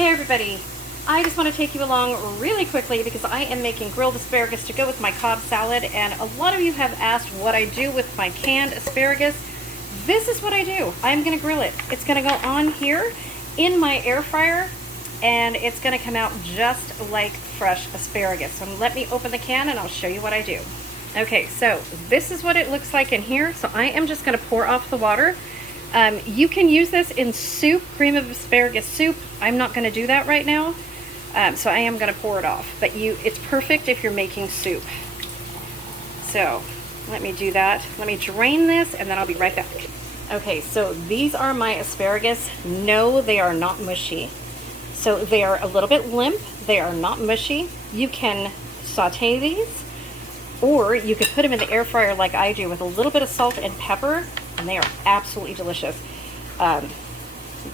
Hey everybody, I just want to take you along really quickly because I am making grilled asparagus to go with my Cobb salad, and a lot of you have asked what I do with my canned asparagus. This is what I do. I'm going to grill it. It's going to go on here in my air fryer, and it's going to come out just like fresh asparagus. So let me open the can and I'll show you what I do. Okay, so this is what it looks like in here. So I am just going to pour off the water. You can use this in soup, cream of asparagus soup. I'm not going to do that right now, so I am going to pour it off. But it's perfect if you're making soup. So let me do that. Let me drain this and then I'll be right back. Okay, so these are my asparagus. No, they are not mushy. So they are a little bit limp. They are not mushy. You can saute these, or you could put them in the air fryer like I do with a little bit of salt and pepper, and they are absolutely delicious.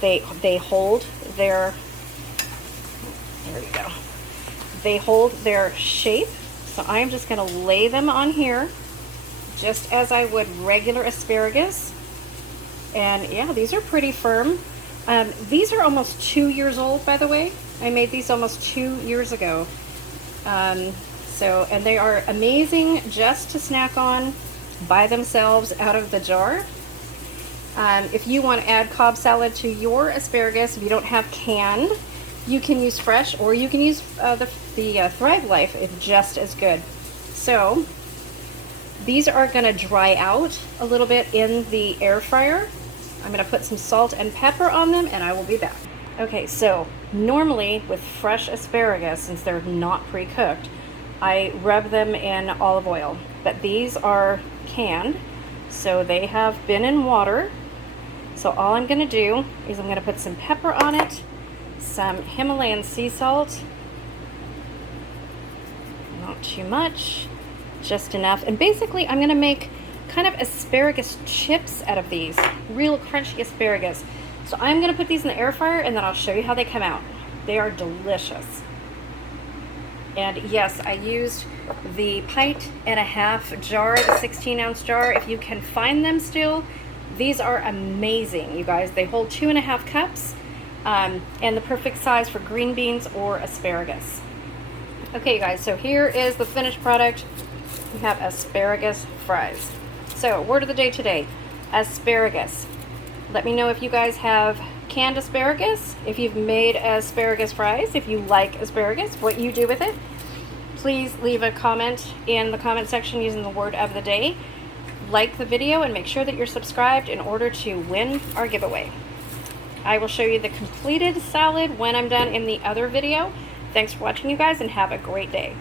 They hold their, there you go. They hold their shape. So I'm just gonna lay them on here just as I would regular asparagus. And yeah, these are pretty firm. These are almost 2 years old, by the way. I made these almost 2 years ago. And they are amazing just to snack on by themselves out of the jar. If you want to add Cobb salad to your asparagus, if you don't have canned, you can use fresh, or you can use the Thrive Life. It's just as good. So these are going to dry out a little bit in the air fryer. I'm going to put some salt and pepper on them, and I will be back. Okay, so normally with fresh asparagus, since they're not pre-cooked, I rub them in olive oil, but these are canned, so they have been in water. So all I'm going to do is I'm going to put some pepper on it, some Himalayan sea salt, not too much, just enough. And basically I'm going to make kind of asparagus chips out of these, real crunchy asparagus. So I'm going to put these in the air fryer and then I'll show you how they come out. They are delicious. And yes, I used the pint and a half jar, the 16-ounce jar. If you can find them still, these are amazing, you guys. They hold 2.5 cups, and the perfect size for green beans or asparagus. Okay, you guys, so here is the finished product. We have asparagus fries. So, word of the day today, asparagus. Let me know if you guys have canned asparagus, if you've made asparagus fries, if you like asparagus, what you do with it. Please leave a comment in the comment section using the word of the day. Like the video and make sure that you're subscribed in order to win our giveaway. I will show you the completed salad when I'm done in the other video. Thanks for watching, you guys, and have a great day.